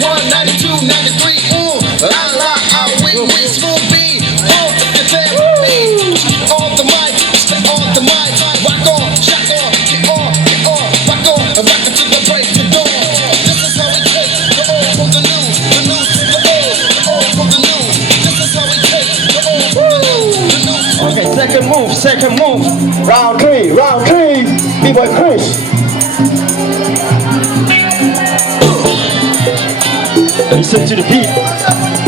91, 92, 93, la la, we smooth B, you there with me, on the mic, on the mic, rock on, shock on, get on, rock on, and rock it to the break of dawn. This is how we take the old from the new to the old from the new. This is how we take the old from the new. Okay, second move. Round three, B-Boy Chris. Listen to the beat.